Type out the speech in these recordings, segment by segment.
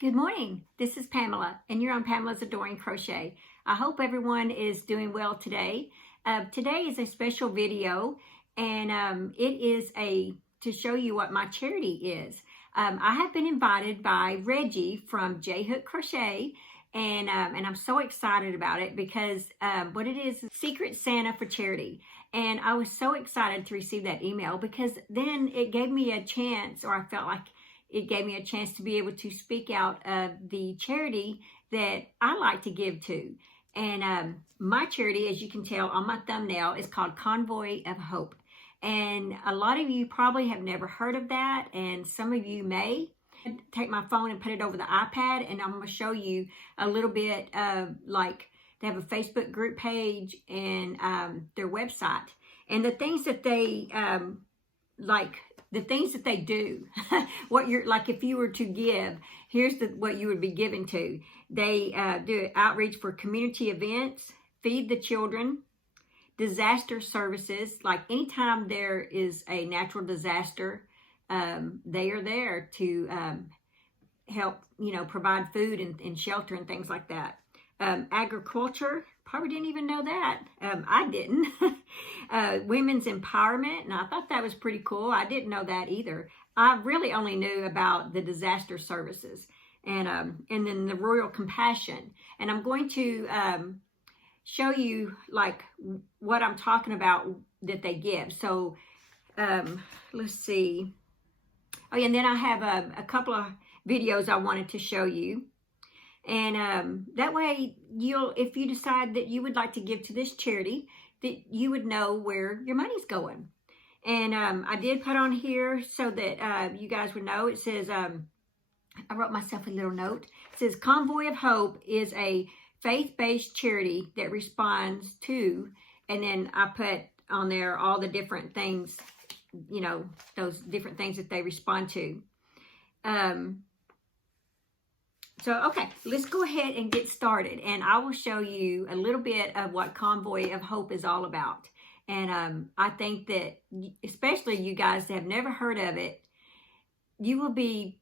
Good morning. This is Pamela, and you're on Pamela's Adoring Crochet. I hope everyone is doing well today. Today is a special video, and it is to show you what my charity is. I have been invited by Reggie from J Hook Crochet, and I'm so excited about it because what it is Secret Santa for Charity. And I was so excited to receive that email because then it gave me a chance, or I felt like it gave me a chance to be able to speak out of the charity that I like to give to. And my charity, as you can tell on my thumbnail, is called Convoy of Hope. And a lot of you probably have never heard of that, and some of you may. Take my phone and put it over the iPad, and I'm going to show you a little bit of, like, they have a Facebook group page and their website. And the things that they, the things that they do, what you're like, if you were to give, here's what you would be giving to. They do outreach for community events, feed the children, disaster services. Like anytime there is a natural disaster, they are there to help, provide food and shelter and things like that. Agriculture, probably didn't even know that. I didn't. Women's empowerment, and I thought that was pretty cool. I didn't know that either. I really only knew about the disaster services and then the Royal Compassion. And I'm going to show you like what I'm talking about that they give. So let's see. Oh yeah, and then I have a couple of videos I wanted to show you. And that way, if you decide that you would like to give to this charity, that you would know where your money's going. And I did put on here so that you guys would know. It says, I wrote myself a little note. It says, Convoy of Hope is a faith-based charity that responds to, and then I put on there all the different things, those different things that they respond to. So, okay, let's go ahead and get started, and I will show you a little bit of what Convoy of Hope is all about. And I think that, especially you guys that have never heard of it, you will be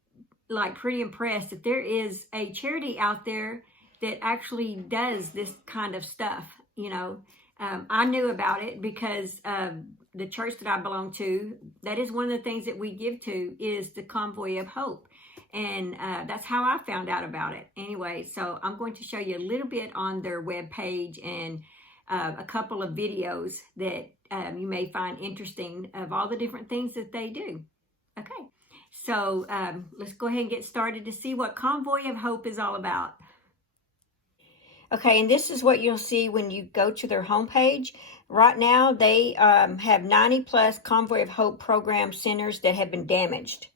like pretty impressed that there is a charity out there that actually does this kind of stuff. I knew about it because the church that I belong to, that is one of the things that we give to is the Convoy of Hope. And that's how I found out about it. Anyway, so I'm going to show you a little bit on their webpage and a couple of videos that you may find interesting of all the different things that they do. Okay, so let's go ahead and get started to see what Convoy of Hope is all about. Okay, and this is what you'll see when you go to their homepage. Right now, they have 90 plus Convoy of Hope program centers that have been damaged.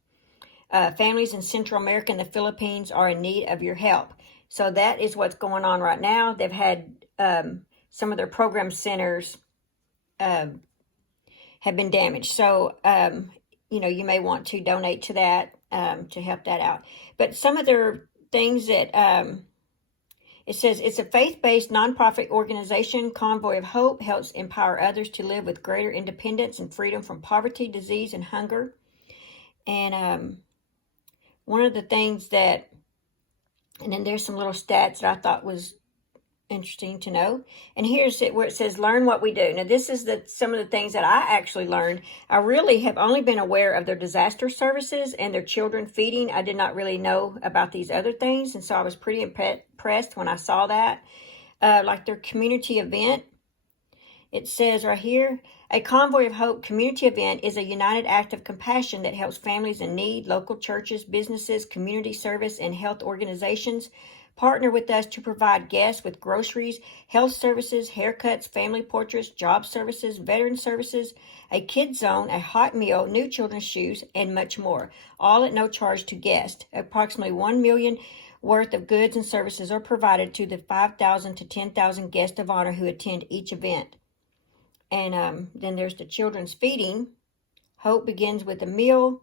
Families in Central America and the Philippines are in need of your help. So that is what's going on right now. They've had some of their program centers have been damaged. So, you may want to donate to that to help that out. But some of their things that it says it's a faith-based nonprofit organization. Convoy of Hope helps empower others to live with greater independence and freedom from poverty, disease, and hunger. And one of the things that, and then there's some little stats that I thought was interesting to know. And here's it where it says, learn what we do. Now, this is some of the things that I actually learned. I really have only been aware of their disaster services and their children feeding. I did not really know about these other things. And so I was pretty impressed when I saw that. Like their community event. It says right here, a Convoy of Hope community event is a united act of compassion that helps families in need. Local churches, businesses, community service, and health organizations partner with us to provide guests with groceries, health services, haircuts, family portraits, job services, veteran services, a kids zone, a hot meal, new children's shoes, and much more, all at no charge to guests. Approximately $1 million worth of goods and services are provided to the 5,000 to 10,000 guests of honor who attend each event. And then there's the children's feeding. Hope begins with a meal.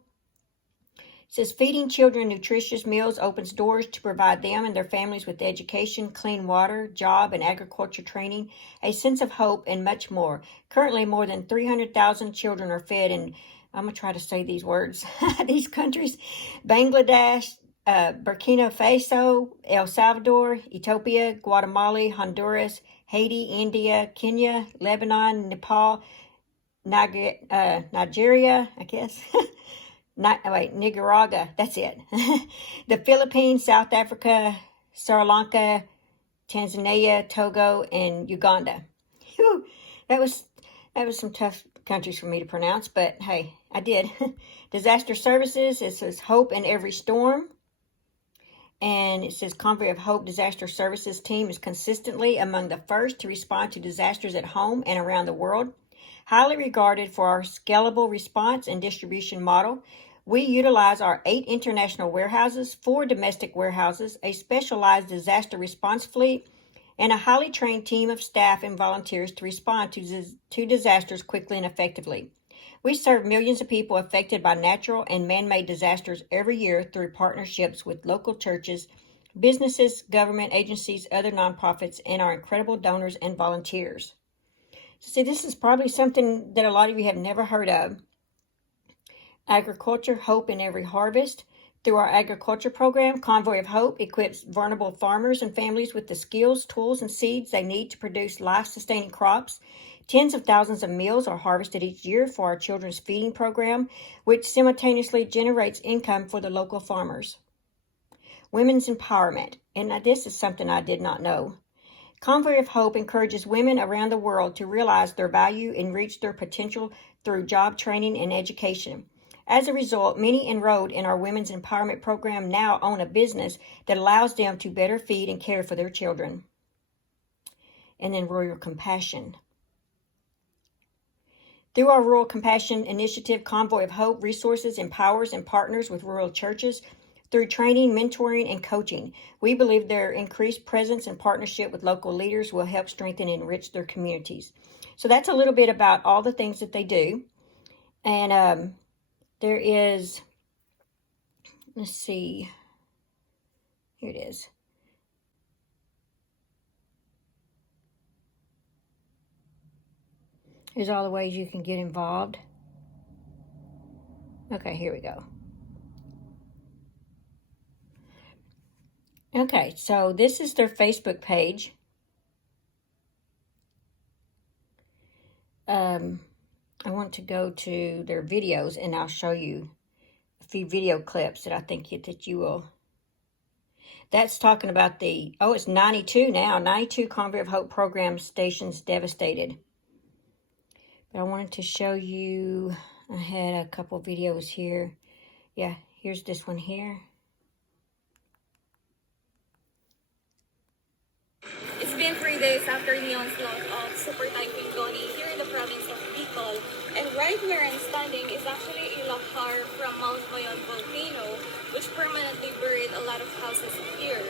It says feeding children nutritious meals opens doors to provide them and their families with education, clean water, job and agriculture training, a sense of hope, and much more. Currently, more than 300,000 children are fed in, I'm going to try to say these words, these countries: Bangladesh, Burkina Faso, El Salvador, Ethiopia, Guatemala, Honduras, Haiti, India, Kenya, Lebanon, Nepal, Nigeria, I guess. Nicaragua, that's it. The Philippines, South Africa, Sri Lanka, Tanzania, Togo, and Uganda. Whew, that was some tough countries for me to pronounce, but hey, I did. Disaster Services, it says Hope in Every Storm. And it says Convoy of Hope Disaster Services team is consistently among the first to respond to disasters at home and around the world. Highly regarded for our scalable response and distribution model, we utilize our 8 international warehouses, 4 domestic warehouses, a specialized disaster response fleet, and a highly trained team of staff and volunteers to respond to disasters quickly and effectively. We serve millions of people affected by natural and man-made disasters every year through partnerships with local churches, businesses, government agencies, other nonprofits, and our incredible donors and volunteers. See, this is probably something that a lot of you have never heard of. Agriculture, Hope in Every Harvest. Through our agriculture program, Convoy of Hope equips vulnerable farmers and families with the skills, tools, and seeds they need to produce life-sustaining crops. Tens of thousands of meals are harvested each year for our children's feeding program, which simultaneously generates income for the local farmers. Women's empowerment, and this is something I did not know. Convoy of Hope encourages women around the world to realize their value and reach their potential through job training and education. As a result, many enrolled in our Women's Empowerment Program now own a business that allows them to better feed and care for their children. And then Rural Compassion. Through our Rural Compassion Initiative, Convoy of Hope resources, empowers, and partners with rural churches through training, mentoring, and coaching. We believe their increased presence and partnership with local leaders will help strengthen and enrich their communities. So that's a little bit about all the things that they do. And there is, let's see, here it is. Here's all the ways you can get involved. Okay, here we go. Okay, so this is their Facebook page. I want to go to their videos, and I'll show you a few video clips that I think that you will. That's talking about the, it's 92 now, 92 Convoy of Hope program stations devastated. But I wanted to show you, I had a couple videos here. Yeah, here's this one here. It's been 3 days after the onslaught of Super Typhoon Goni here in the province of Bicol, and right where I'm standing is actually a lahar from Mount Mayon volcano, which permanently buried a lot of houses here.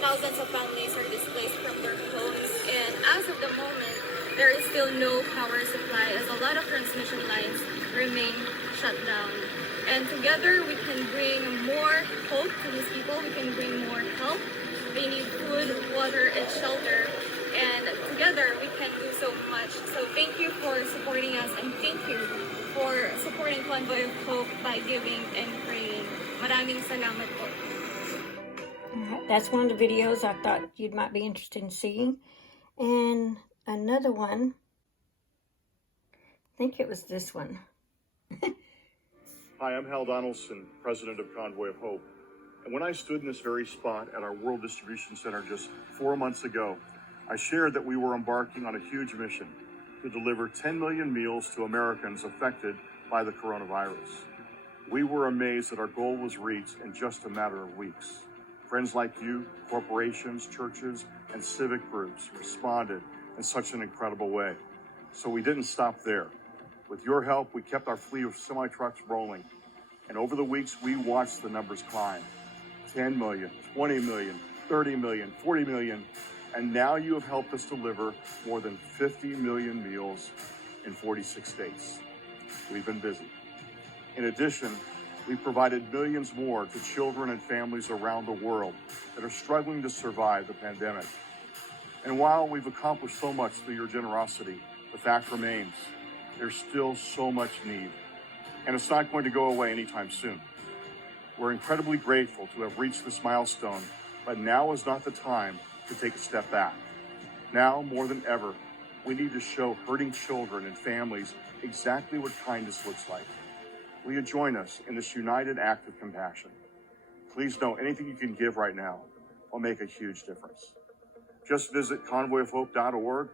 Thousands of families are displaced from their homes, and as of the moment, there is still no power supply as a lot of transmission lines remain shut down. And together we can bring more hope to these people, we can bring more help. They need food, water, and shelter, and together we can do so much. So thank you for supporting us, and thank you for supporting Convoy of Hope by giving and praying. Maraming salamat po. That's one of the videos I thought you might be interested in seeing. And another one, I think it was this one. Hi, I'm Hal Donaldson, president of Convoy of Hope. And when I stood in this very spot at our World Distribution Center just 4 months ago, I shared that we were embarking on a huge mission to deliver 10 million meals to Americans affected by the coronavirus. We were amazed that our goal was reached in just a matter of weeks. Friends like you, corporations, churches, and civic groups responded in such an incredible way. So we didn't stop there. With your help, we kept our fleet of semi-trucks rolling. And over the weeks, we watched the numbers climb. 10 million, 20 million, 30 million, 40 million, and now you have helped us deliver more than 50 million meals in 46 states. We've been busy. In addition, we provided millions more to children and families around the world that are struggling to survive the pandemic. And while we've accomplished so much through your generosity, the fact remains, there's still so much need, and it's not going to go away anytime soon. We're incredibly grateful to have reached this milestone, but now is not the time to take a step back. Now, more than ever, we need to show hurting children and families exactly what kindness looks like. Will you join us in this united act of compassion? Please know anything you can give right now will make a huge difference. Just visit convoyofhope.org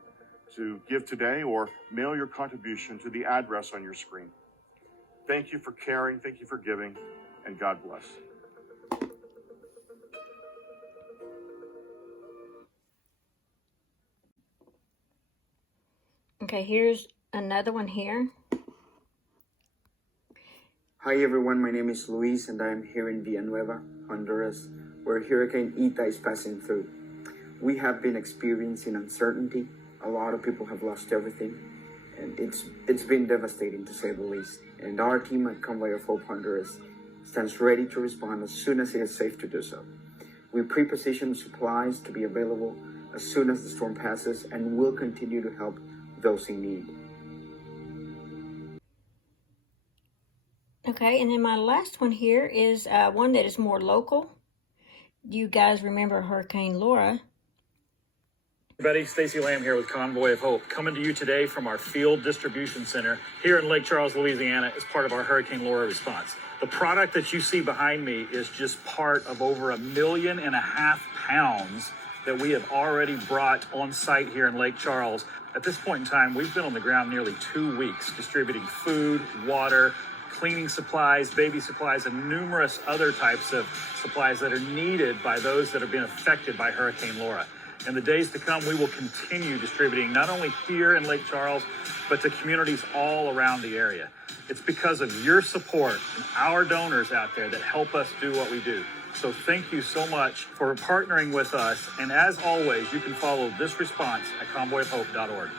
to give today or mail your contribution to the address on your screen. Thank you for caring, thank you for giving, and God bless. Okay, here's another one here. Hi everyone, my name is Luis and I am here in Villanueva, Honduras, where Hurricane Eta is passing through. We have been experiencing uncertainty. A lot of people have lost everything, and it's been devastating to say the least. And our team at Convoy of Hope Honduras stands ready to respond as soon as it is safe to do so. We pre-position supplies to be available as soon as the storm passes and will continue to help those in need. Okay, and then my last one here is one that is more local. You guys remember Hurricane Laura? Everybody, Stacy Lamb here with Convoy of Hope, coming to you today from our field distribution center here in Lake Charles, Louisiana, as part of our Hurricane Laura response. The product that you see behind me is just part of over 1.5 million pounds that we have already brought on site here in Lake Charles. At this point in time, we've been on the ground nearly 2 weeks distributing food, water, cleaning supplies, baby supplies, and numerous other types of supplies that are needed by those that have been affected by Hurricane Laura. In the days to come, we will continue distributing not only here in Lake Charles, but to communities all around the area. It's because of your support and our donors out there that help us do what we do. So thank you so much for partnering with us. And as always, you can follow this response at convoyofhope.org.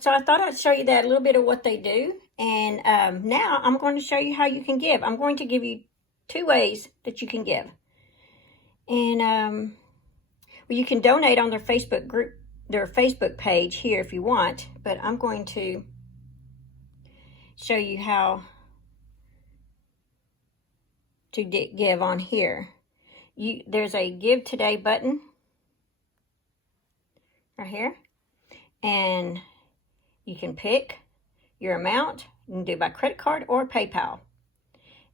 So I thought I'd show you that a little bit of what they do. And now I'm going to show you how you can give. I'm going to give you 2 ways that you can give. And well, you can donate on their Facebook group, their Facebook page here if you want. But I'm going to show you how to give on here. There's a Give Today button right here. And you can pick your amount. You can do by credit card or PayPal.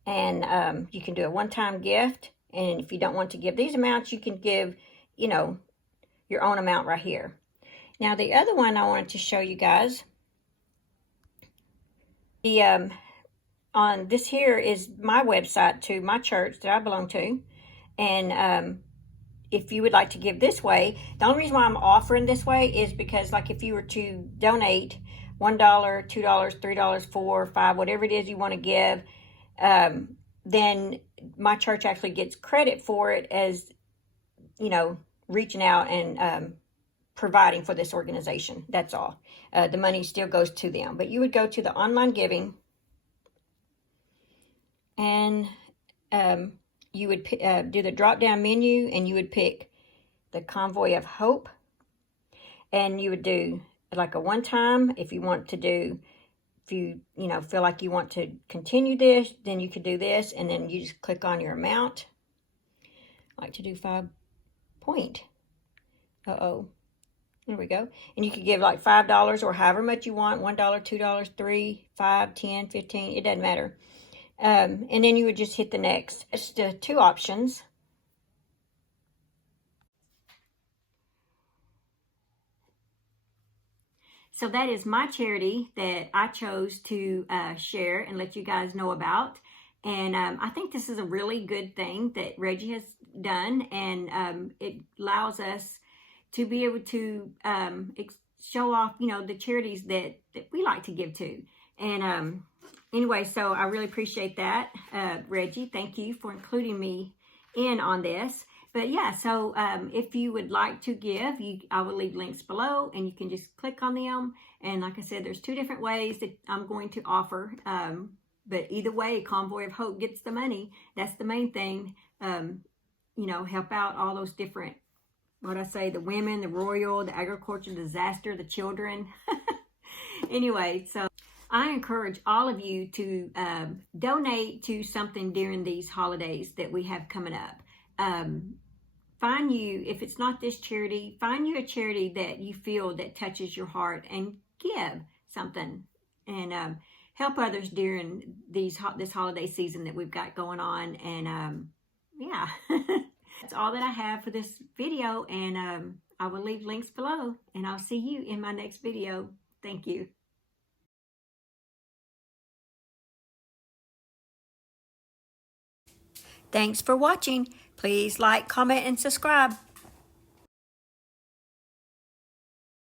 And you can do a one-time gift. And if you don't want to give these amounts, you can give, you know, your own amount right here. Now, the other one I wanted to show you guys, on this here is my website to my church that I belong to. And if you would like to give this way, the only reason why I'm offering this way is because, like, if you were to donate $1, $2, $3, $4, $5, whatever it is you want to give, then my church actually gets credit for it as, you know, reaching out and providing for this organization. That's all. The money still goes to them. But you would go to the online giving, and you would do the drop-down menu, and you would pick the Convoy of Hope, and you would do like a one-time. If you want to do, if you feel like you want to continue this, then you could do this, and then you just click on your amount. I like to do 5 point. There we go. And you could give like $5 or however much you want, $1, $2, $3, $5, $10, $15, it doesn't matter. And then you would just hit the next. It's the 2 options. So that is my charity that I chose to share and let you guys know about. And I think this is a really good thing that Reggie has done. And it allows us to be able to show off, the charities that we like to give to. And anyway, so I really appreciate that, Reggie. Thank you for including me in on this. But yeah, so if you would like to give, I will leave links below, and you can just click on them. And like I said, there's 2 different ways that I'm going to offer. But either way, Convoy of Hope gets the money. That's the main thing. Help out all those different, the women, the royal, the agriculture, disaster, the children. Anyway, so I encourage all of you to donate to something during these holidays that we have coming up. Find you, if it's not this charity, find you a charity that you feel that touches your heart and give something, and help others during this holiday season that we've got going on. And yeah, that's all that I have for this video, and I will leave links below, and I'll see you in my next video. Thank you. Thanks for watching. Please like, comment, and subscribe.